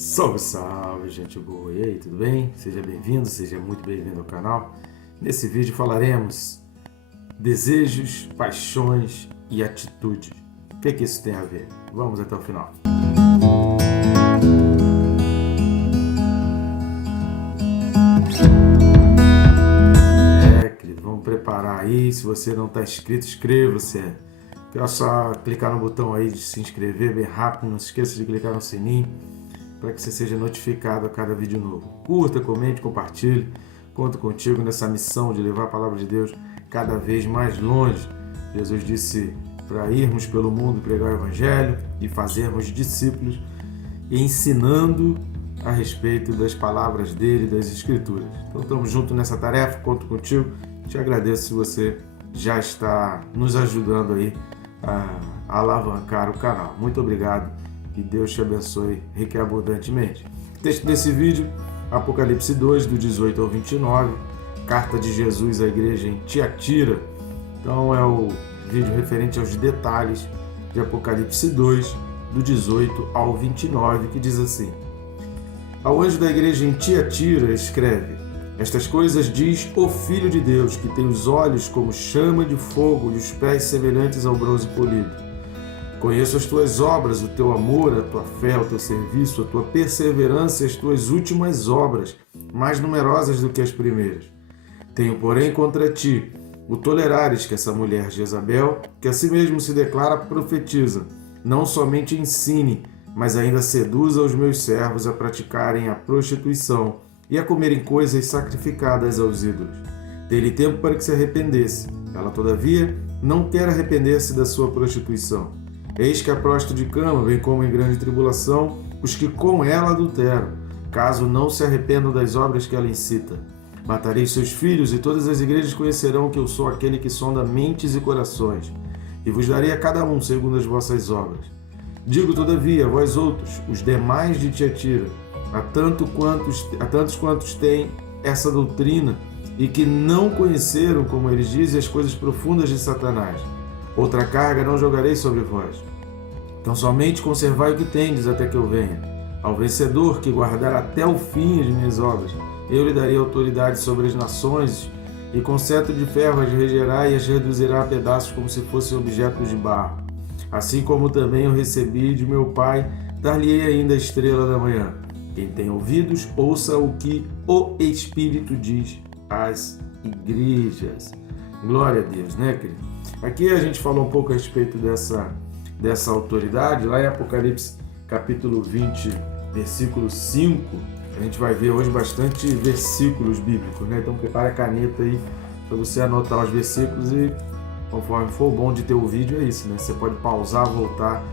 Salve, salve, gente boa! E aí, tudo bem? Seja bem-vindo, seja muito bem-vindo ao canal. Nesse vídeo falaremos desejos, paixões e atitude. O que isso tem a ver? Vamos até o final. Querido, vamos preparar aí. Se você não está inscrito, inscreva-se. É só clicar no botão aí de se inscrever bem rápido. Não se esqueça de clicar no sininho para que você seja notificado a cada vídeo novo. Curta, comente, compartilhe. Conto contigo nessa missão de levar a palavra de Deus cada vez mais longe. Jesus disse para irmos pelo mundo pregar o Evangelho e fazermos discípulos, ensinando a respeito das palavras dele, das Escrituras. Então estamos juntos nessa tarefa, conto contigo. Te agradeço se você já está nos ajudando aí a alavancar o canal. Muito obrigado. E Deus te abençoe rica e abundantemente. O texto desse vídeo, Apocalipse 2, do 18 ao 29, carta de Jesus à igreja em Tiatira. Então é o vídeo referente aos detalhes de Apocalipse 2, do 18 ao 29, que diz assim: Ao anjo da igreja em Tiatira escreve: Estas coisas diz o Filho de Deus, que tem os olhos como chama de fogo e os pés semelhantes ao bronze polido. Conheço as tuas obras, o teu amor, a tua fé, o teu serviço, a tua perseverança e as tuas últimas obras, mais numerosas do que as primeiras. Tenho, porém, contra ti o tolerares que essa mulher Jezabel, que a si mesmo se declara profetiza, não somente ensine, mas ainda seduza os meus servos a praticarem a prostituição e a comerem coisas sacrificadas aos ídolos. Dei-lhe tempo para que se arrependesse. Ela, todavia, não quer arrepender-se da sua prostituição. Eis que a prosta de cama, bem como em grande tribulação, os que com ela adulteram, caso não se arrependam das obras que ela incita. Matarei seus filhos, e todas as igrejas conhecerão que eu sou aquele que sonda mentes e corações, e vos darei a cada um segundo as vossas obras. Digo, todavia, a vós outros, os demais de Tiatira, a tantos quantos têm essa doutrina, e que não conheceram, como eles dizem, as coisas profundas de Satanás. Outra carga não jogarei sobre vós. Então somente conservai o que tendes até que eu venha. Ao vencedor que guardar até o fim as minhas obras, eu lhe darei autoridade sobre as nações, e com cetro de ferro as regerá e as reduzirá a pedaços como se fossem objetos de barro. Assim como também eu recebi de meu Pai, dar-lhe-ei ainda a estrela da manhã. Quem tem ouvidos, ouça o que o Espírito diz às igrejas. Glória a Deus, né, querido? Aqui a gente falou um pouco a respeito dessa autoridade, lá em Apocalipse capítulo 20, versículo 5, a gente vai ver hoje bastante versículos bíblicos, né? Então prepara a caneta aí para você anotar os versículos e conforme for, o bom de ter o vídeo é isso, né? Você pode pausar, voltar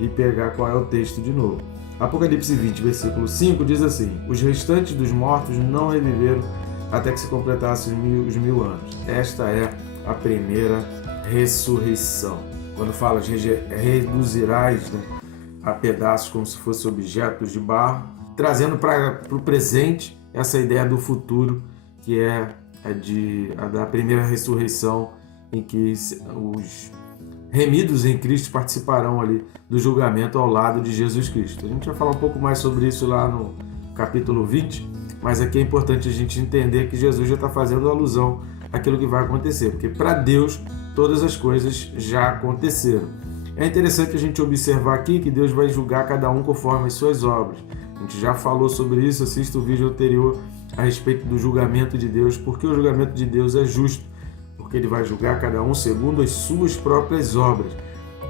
e pegar qual é o texto de novo. Apocalipse 20, versículo 5 diz assim: Os restantes dos mortos não reviveram até que se completassem os mil anos. Esta é a primeira ressurreição. Quando fala reduzirás, né, a pedaços como se fossem objetos de barro, trazendo para o presente essa ideia do futuro, que é a da primeira ressurreição, em que os remidos em Cristo participarão ali do julgamento ao lado de Jesus Cristo. A gente vai falar um pouco mais sobre isso lá no capítulo 20, mas aqui é importante a gente entender que Jesus já está fazendo alusão àquilo que vai acontecer, porque para Deus todas as coisas já aconteceram. É interessante a gente observar aqui que Deus vai julgar cada um conforme as suas obras. A gente já falou sobre isso, assista o vídeo anterior a respeito do julgamento de Deus, porque o julgamento de Deus é justo, porque Ele vai julgar cada um segundo as suas próprias obras.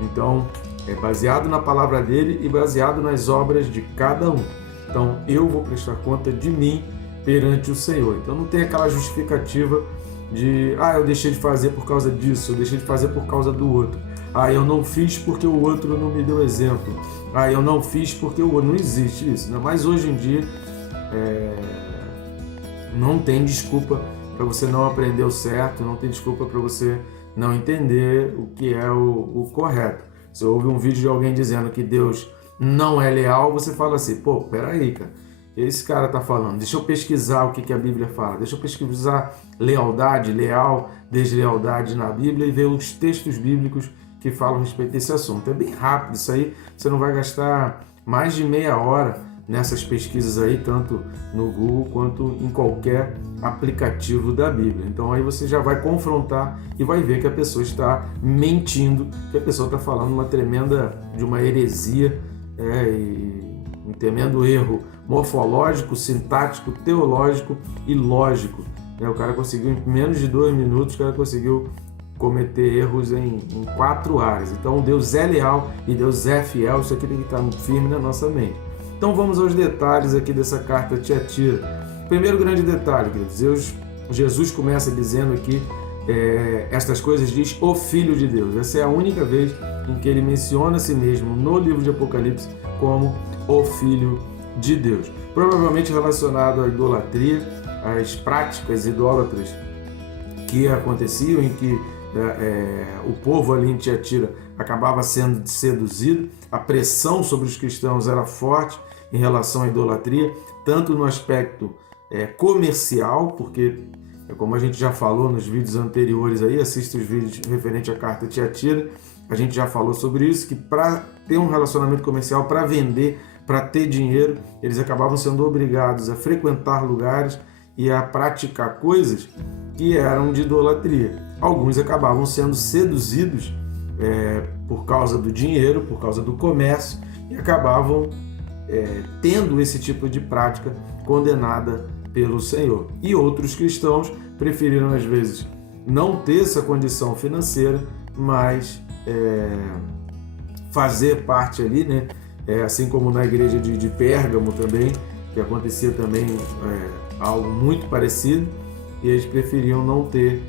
Então, é baseado na palavra dele e baseado nas obras de cada um. Então, eu vou prestar conta de mim perante o Senhor. Então, não tem aquela justificativa de, eu deixei de fazer por causa disso, eu deixei de fazer por causa do outro. Eu não fiz porque o outro não me deu exemplo. Eu não fiz porque o outro... Não existe isso, né? Mas hoje em dia, não tem desculpa para você não aprender o certo, não tem desculpa para você não entender o que é o correto. Se ouve um vídeo de alguém dizendo que Deus não é leal, você fala assim, peraí, cara, esse cara está falando, deixa eu pesquisar o que a Bíblia fala, deixa eu pesquisar lealdade, leal, deslealdade na Bíblia e ver os textos bíblicos que falam a respeito desse assunto. É bem rápido isso aí, você não vai gastar mais de meia hora nessas pesquisas aí, tanto no Google quanto em qualquer aplicativo da Bíblia. Então aí você já vai confrontar e vai ver que a pessoa está mentindo, que a pessoa está falando de uma heresia, e um tremendo erro morfológico, sintático, teológico e lógico. O cara conseguiu, em menos de 2 minutos, o cara conseguiu cometer erros em 4 áreas. Então Deus é leal e Deus é fiel, isso aqui tem que estar firme na nossa mente. Então vamos aos detalhes aqui dessa carta a Tiatira. Primeiro grande detalhe, queridos, Jesus começa dizendo aqui, estas coisas diz o Filho de Deus. Essa é a única vez em que ele menciona a si mesmo no livro de Apocalipse como o Filho de Deus. Provavelmente relacionado à idolatria, às práticas idólatras que aconteciam, em que o povo ali em Tiatira acabava sendo seduzido, a pressão sobre os cristãos era forte em relação à idolatria, tanto no aspecto comercial, porque, como a gente já falou nos vídeos anteriores aí, assista os vídeos referentes à carta Tiatira, a gente já falou sobre isso, que para ter um relacionamento comercial, para vender, para ter dinheiro, eles acabavam sendo obrigados a frequentar lugares e a praticar coisas que eram de idolatria. Alguns acabavam sendo seduzidos por causa do dinheiro, por causa do comércio, e acabavam tendo esse tipo de prática condenada pelo Senhor. E outros cristãos preferiram, às vezes, não ter essa condição financeira, mas fazer parte ali, né? Assim como na igreja de Pérgamo também, que acontecia também algo muito parecido, e eles preferiam não ter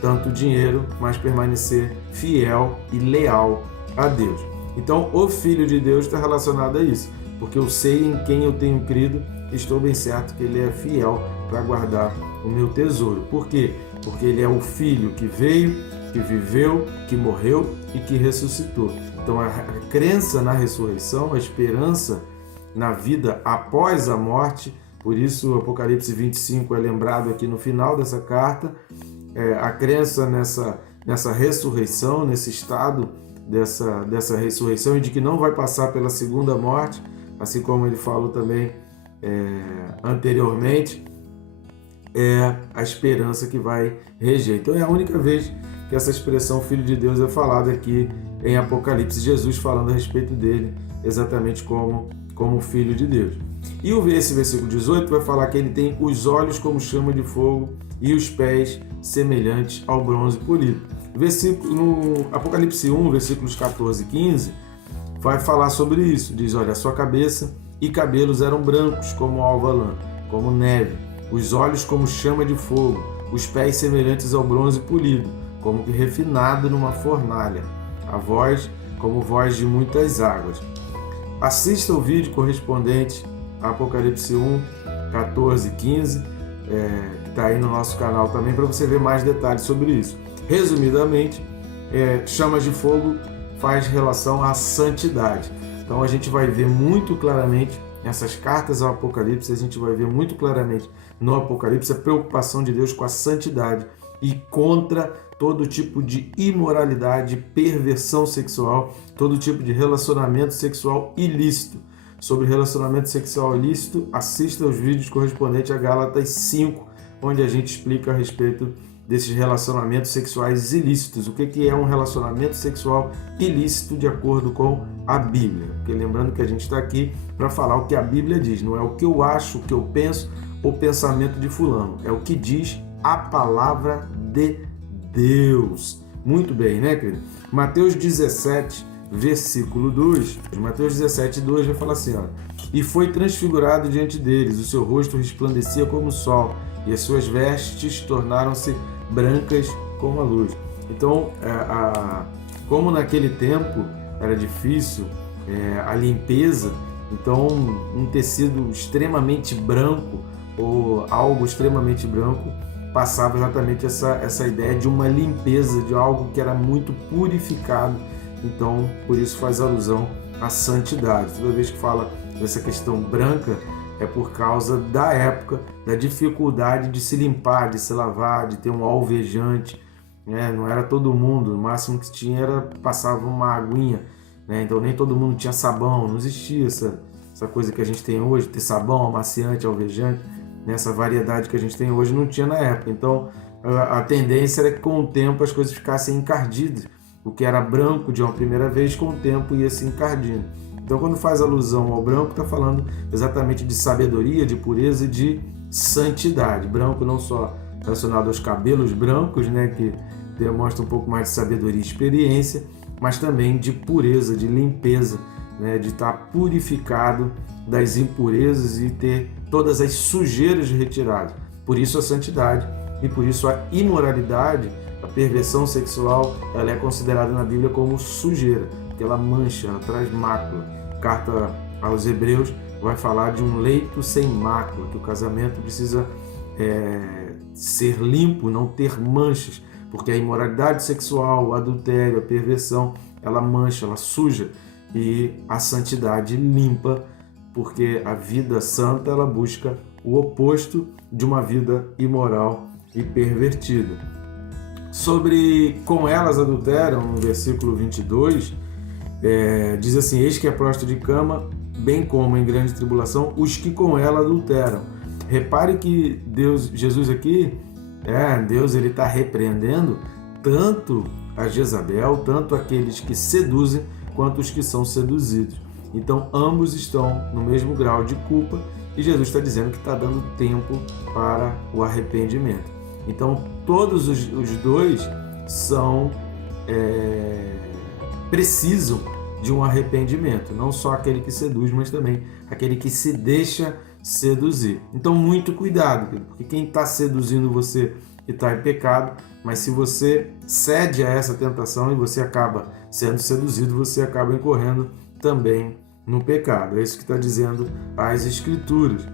tanto dinheiro, mas permanecer fiel e leal a Deus. Então, o Filho de Deus está relacionado a isso, porque eu sei em quem eu tenho crido, estou bem certo que Ele é fiel para guardar o meu tesouro. Por quê? Porque Ele é o Filho que veio, que viveu, que morreu e que ressuscitou. Então, a crença na ressurreição, a esperança na vida após a morte, por isso o Apocalipse 25 é lembrado aqui no final dessa carta, a crença nessa ressurreição, nesse estado dessa ressurreição, e de que não vai passar pela segunda morte, assim como ele falou também anteriormente, é a esperança que vai reger. Então é a única vez que essa expressão Filho de Deus é falada aqui em Apocalipse, Jesus falando a respeito dele exatamente como Filho de Deus. E esse versículo 18 vai falar que ele tem os olhos como chama de fogo e os pés semelhantes ao bronze polido. No Apocalipse 1, versículos 14 e 15, vai falar sobre isso. Diz, olha, a sua cabeça e cabelos eram brancos como alva lã, como neve, os olhos como chama de fogo, os pés semelhantes ao bronze polido, como que refinado numa fornalha, a voz como voz de muitas águas. Assista o vídeo correspondente a Apocalipse 1, 14 e 15, que está aí no nosso canal também, para você ver mais detalhes sobre isso. Resumidamente, chamas de fogo faz relação à santidade. Então a gente vai ver muito claramente nessas cartas ao Apocalipse, a gente vai ver muito claramente no Apocalipse a preocupação de Deus com a santidade e contra todo tipo de imoralidade, perversão sexual, todo tipo de relacionamento sexual ilícito. Sobre relacionamento sexual ilícito, assista os vídeos correspondentes a Gálatas 5, onde a gente explica a respeito desses relacionamentos sexuais ilícitos. O que é um relacionamento sexual ilícito de acordo com a Bíblia? Porque lembrando que a gente está aqui para falar o que a Bíblia diz, não é o que eu acho, o que eu penso, o pensamento de fulano. É o que diz a palavra de Deus. Muito bem, né, querido? Mateus 17, versículo 2. Mateus 17, 2 vai falar assim, ó. E foi transfigurado diante deles, o seu rosto resplandecia como o sol, e as suas vestes tornaram-se brancas como a luz. Então, como naquele tempo era difícil a limpeza, então um tecido extremamente branco ou algo extremamente branco passava exatamente essa ideia de uma limpeza, de algo que era muito purificado. Então, por isso faz alusão à santidade. Toda vez que fala dessa questão branca, é por causa da época, da dificuldade de se limpar, de se lavar, de ter um alvejante, né? Não era todo mundo, o máximo que passava uma aguinha, né? Então nem todo mundo tinha sabão, não existia essa essa coisa que a gente tem hoje, ter sabão, amaciante, alvejante, nessa variedade que a gente tem hoje, não tinha na época. Então, a tendência era que com o tempo as coisas ficassem encardidas. O que era branco de uma primeira vez, com o tempo ia se encardindo. Então, quando faz alusão ao branco, está falando exatamente de sabedoria, de pureza e de santidade. Branco não só relacionado aos cabelos brancos, né, que demonstra um pouco mais de sabedoria e experiência, mas também de pureza, de limpeza, né, de estar purificado das impurezas e ter todas as sujeiras retiradas. Por isso a santidade e por isso a imoralidade, a perversão sexual, ela é considerada na Bíblia como sujeira, porque ela mancha, ela traz mácula. Carta aos Hebreus vai falar de um leito sem mácula, que o casamento precisa ser limpo, não ter manchas, porque a imoralidade sexual, o adultério, a perversão, ela mancha, ela suja, e a santidade limpa, porque a vida santa ela busca o oposto de uma vida imoral e pervertida. Sobre com elas adulteram, no versículo 22, diz assim: eis que é prosto de cama, bem como em grande tribulação, os que com ela adulteram. Repare que Jesus aqui, Deus ele está repreendendo tanto a Jezabel, tanto aqueles que seduzem, quanto os que são seduzidos. Então, ambos estão no mesmo grau de culpa e Jesus está dizendo que está dando tempo para o arrependimento. Então, todos os dois precisam de um arrependimento, não só aquele que seduz, mas também aquele que se deixa seduzir. Então, muito cuidado, porque quem está seduzindo você está em pecado, mas se você cede a essa tentação e você acaba sendo seduzido, você acaba incorrendo também no pecado. É isso que está dizendo as Escrituras.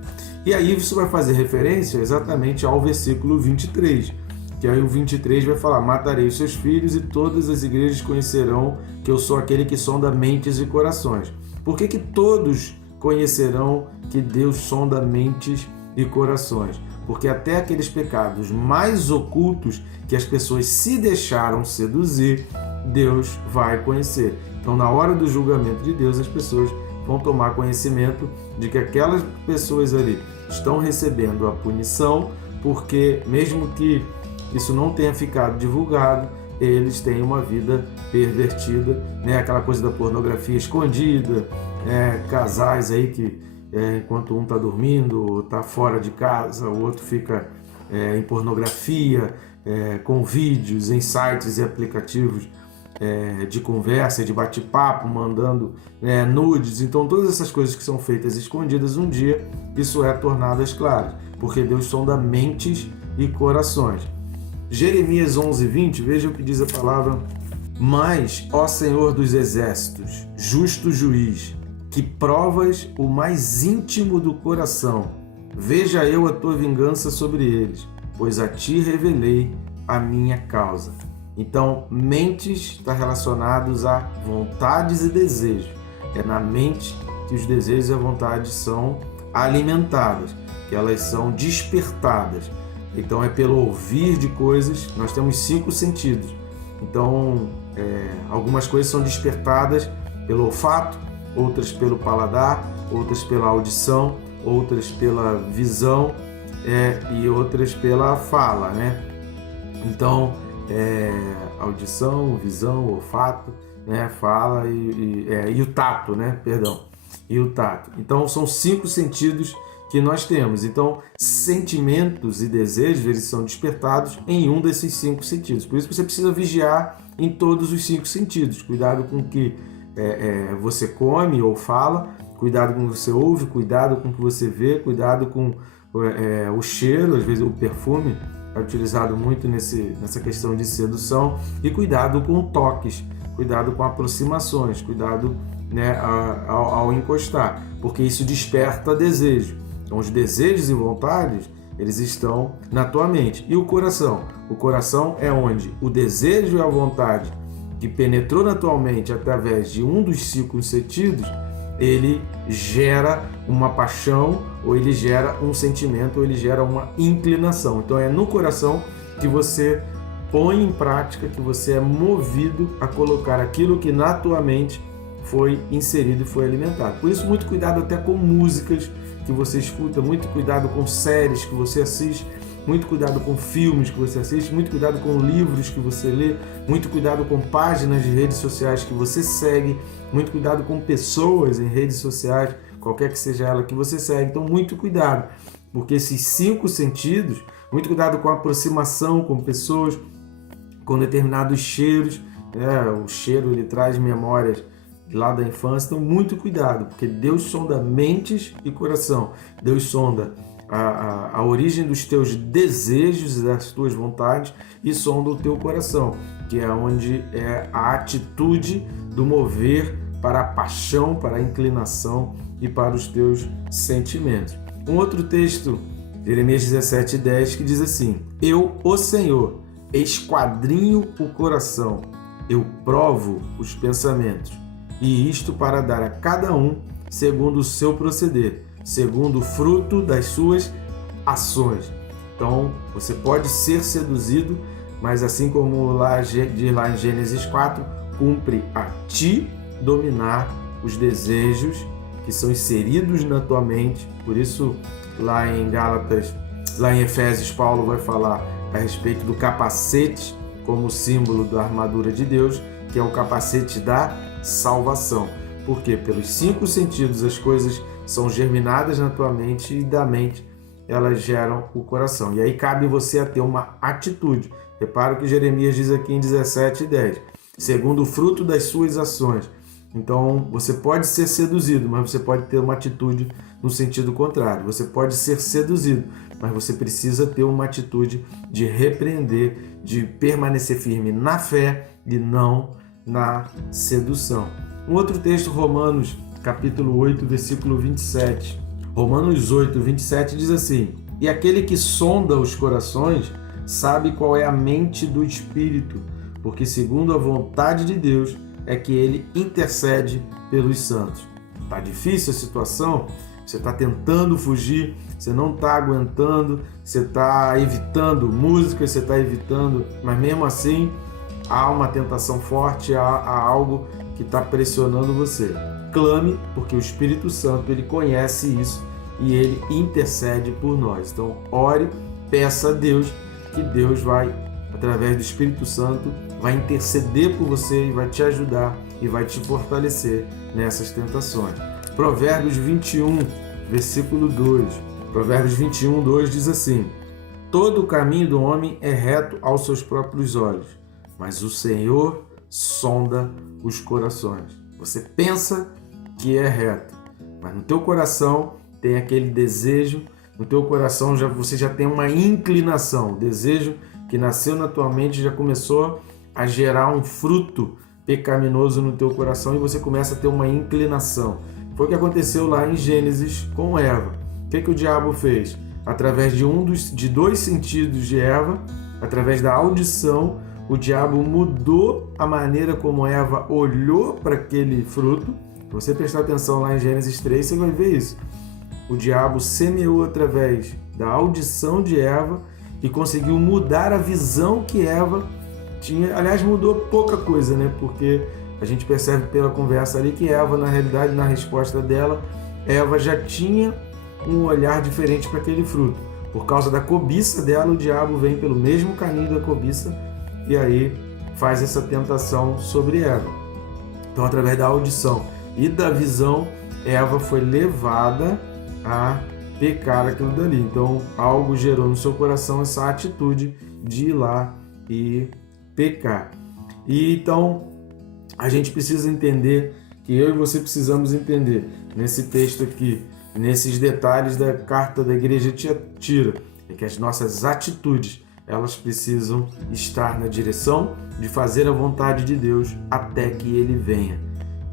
E aí isso vai fazer referência exatamente ao versículo 23, que aí o 23 vai falar: matarei os seus filhos e todas as igrejas conhecerão que eu sou aquele que sonda mentes e corações. Por que que todos conhecerão que Deus sonda mentes e corações? Porque até aqueles pecados mais ocultos que as pessoas se deixaram seduzir, Deus vai conhecer. Então, na hora do julgamento de Deus, as pessoas vão tomar conhecimento de que aquelas pessoas ali estão recebendo a punição, porque mesmo que isso não tenha ficado divulgado, eles têm uma vida pervertida, né? Aquela coisa da pornografia escondida, casais aí que enquanto um está dormindo ou está fora de casa, o outro fica em pornografia, com vídeos em sites e aplicativos de conversa, de bate-papo, mandando nudes. Então todas essas coisas que são feitas escondidas, um dia isso é tornadas claras, porque Deus sonda mentes e corações. Jeremias 11:20, veja o que diz a palavra: mas, ó Senhor dos exércitos, justo juiz, que provas o mais íntimo do coração, veja eu a tua vingança sobre eles, pois a ti revelei a minha causa. Então, mentes está relacionados a vontades e desejos. É na mente que os desejos e a vontade são alimentadas, que elas são despertadas. Então, é pelo ouvir de coisas. Nós temos 5 sentidos. Então, algumas coisas são despertadas pelo olfato, outras pelo paladar, outras pela audição, outras pela visão e outras pela fala, né? Então, audição, visão, olfato, né? Fala e o tato, né? Perdão, e o tato. Então, são 5 sentidos que nós temos. Então, sentimentos e desejos, eles são despertados em um desses 5 sentidos. Por isso, você precisa vigiar em todos os 5 sentidos. Cuidado com o que você come ou fala, cuidado com o que você ouve, cuidado com o que você vê, cuidado com o cheiro, às vezes o perfume é utilizado muito nessa questão de sedução, e cuidado com toques, cuidado com aproximações, cuidado ao encostar, porque isso desperta desejo. Então, os desejos e vontades, eles estão na tua mente. E o coração? O coração é onde o desejo e a vontade que penetrou na tua mente através de um dos 5 sentidos, ele gera uma paixão, ou ele gera um sentimento, ou ele gera uma inclinação. Então é no coração que você põe em prática, que você é movido a colocar aquilo que na tua mente foi inserido e foi alimentado. Por isso, muito cuidado até com músicas que você escuta, muito cuidado com séries que você assiste, muito cuidado com filmes que você assiste, muito cuidado com livros que você lê, muito cuidado com páginas de redes sociais que você segue, muito cuidado com pessoas em redes sociais, qualquer que seja ela que você segue. Então, muito cuidado, porque esses 5 sentidos, muito cuidado com a aproximação com pessoas, com determinados cheiros, o cheiro ele traz memórias lá da infância, então muito cuidado, porque Deus sonda mentes e coração, Deus sonda a origem dos teus desejos e das tuas vontades e sonda o teu coração, que é onde é a atitude do mover para a paixão, para a inclinação e para os teus sentimentos. Um outro texto, Jeremias 17:10, que diz assim: Eu, o Senhor, esquadrinho o coração, eu provo os pensamentos, e isto para dar a cada um segundo o seu proceder, segundo o fruto das suas ações. Então, você pode ser seduzido, mas assim como diz lá em Gênesis 4, cumpre a ti dominar os desejos que são inseridos na tua mente. Por isso, lá em Efésios, Paulo vai falar a respeito do capacete como símbolo da armadura de Deus, que é o capacete da salvação. Por quê? Pelos 5 sentidos as coisas são germinadas na tua mente e da mente elas geram o coração. E aí cabe você a ter uma atitude. Repara o que Jeremias diz aqui em 17:10. Segundo o fruto das suas ações. Então, você pode ser seduzido, mas você pode ter uma atitude no sentido contrário. Você pode ser seduzido, mas você precisa ter uma atitude de repreender, de permanecer firme na fé e não na sedução. Um outro texto, Romanos, capítulo 8, versículo 27. Romanos 8, 27 diz assim: E aquele que sonda os corações sabe qual é a mente do Espírito, porque segundo a vontade de Deus é que ele intercede pelos santos. Está difícil a situação? Você está tentando fugir, você não está aguentando, você está evitando música, você está evitando, mas mesmo assim há uma tentação forte, há algo que está pressionando você. Clame, porque o Espírito Santo ele conhece isso e ele intercede por nós. Então ore, peça a Deus, que Deus vai, através do Espírito Santo, vai interceder por você e vai te ajudar e vai te fortalecer nessas tentações. Provérbios 21, versículo 2. Provérbios 21, 2 diz assim: Todo o caminho do homem é reto aos seus próprios olhos, mas o Senhor sonda os corações. Você pensa que é reto, mas no teu coração tem aquele desejo, no teu coração você já tem uma inclinação, o desejo que nasceu na tua mente já começou a gerar um fruto pecaminoso no teu coração e você começa a ter uma inclinação. Foi o que aconteceu lá em Gênesis com Eva. O que o diabo fez? Através de 2 sentidos de Eva, através da audição, o diabo mudou a maneira como Eva olhou para aquele fruto. Se você prestar atenção lá em Gênesis 3, você vai ver isso. O diabo semeou através da audição de Eva e conseguiu mudar a visão que Eva tinha. Aliás, mudou pouca coisa, né? Porque a gente percebe pela conversa ali que Eva, na realidade, na resposta dela, Eva já tinha um olhar diferente para aquele fruto. Por causa da cobiça dela, o diabo vem pelo mesmo caminho da cobiça e aí faz essa tentação sobre Eva. Então, através da audição e da visão, Eva foi levada a pecar aquilo dali. Então, algo gerou no seu coração essa atitude de ir lá e pecar. E então, a gente precisa entender, que eu e você precisamos entender, nesse texto aqui, nesses detalhes da carta da igreja de Tiatira, é que as nossas atitudes, elas precisam estar na direção de fazer a vontade de Deus até que Ele venha.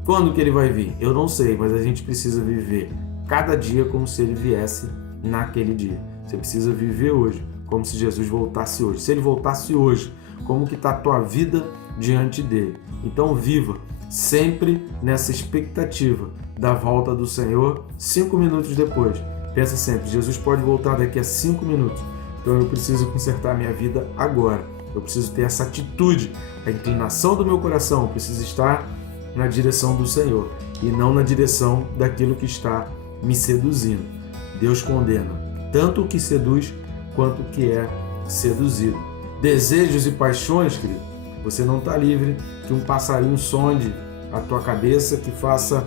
Quando que Ele vai vir? Eu não sei, mas a gente precisa viver cada dia como se Ele viesse naquele dia. Você precisa viver hoje, como se Jesus voltasse hoje. Se Ele voltasse hoje, como que está a tua vida diante dele? Então viva sempre nessa expectativa da volta do Senhor 5 minutos depois. Pensa sempre, Jesus pode voltar daqui a 5 minutos. Então eu preciso consertar minha vida agora. Eu preciso ter essa atitude, a inclinação do meu coração precisa estar na direção do Senhor e não na direção daquilo que está me seduzindo. Deus condena tanto o que seduz quanto o que é seduzido. Desejos e paixões, querido, você não está livre que um passarinho sonde a tua cabeça, que faça,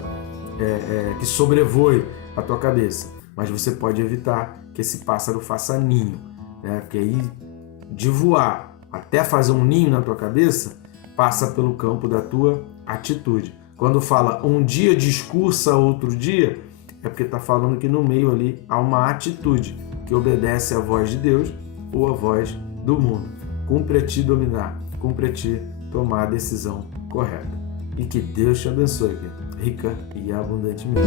que sobrevoe a tua cabeça. Mas você pode evitar que esse pássaro faça ninho, né? Porque aí, de voar até fazer um ninho na tua cabeça, passa pelo campo da tua atitude. Quando fala um dia discursa outro dia, é porque está falando que no meio ali há uma atitude que obedece à voz de Deus ou à voz do mundo. Cumpre a ti dominar, cumpre a ti tomar a decisão correta. E que Deus te abençoe, rica e abundantemente.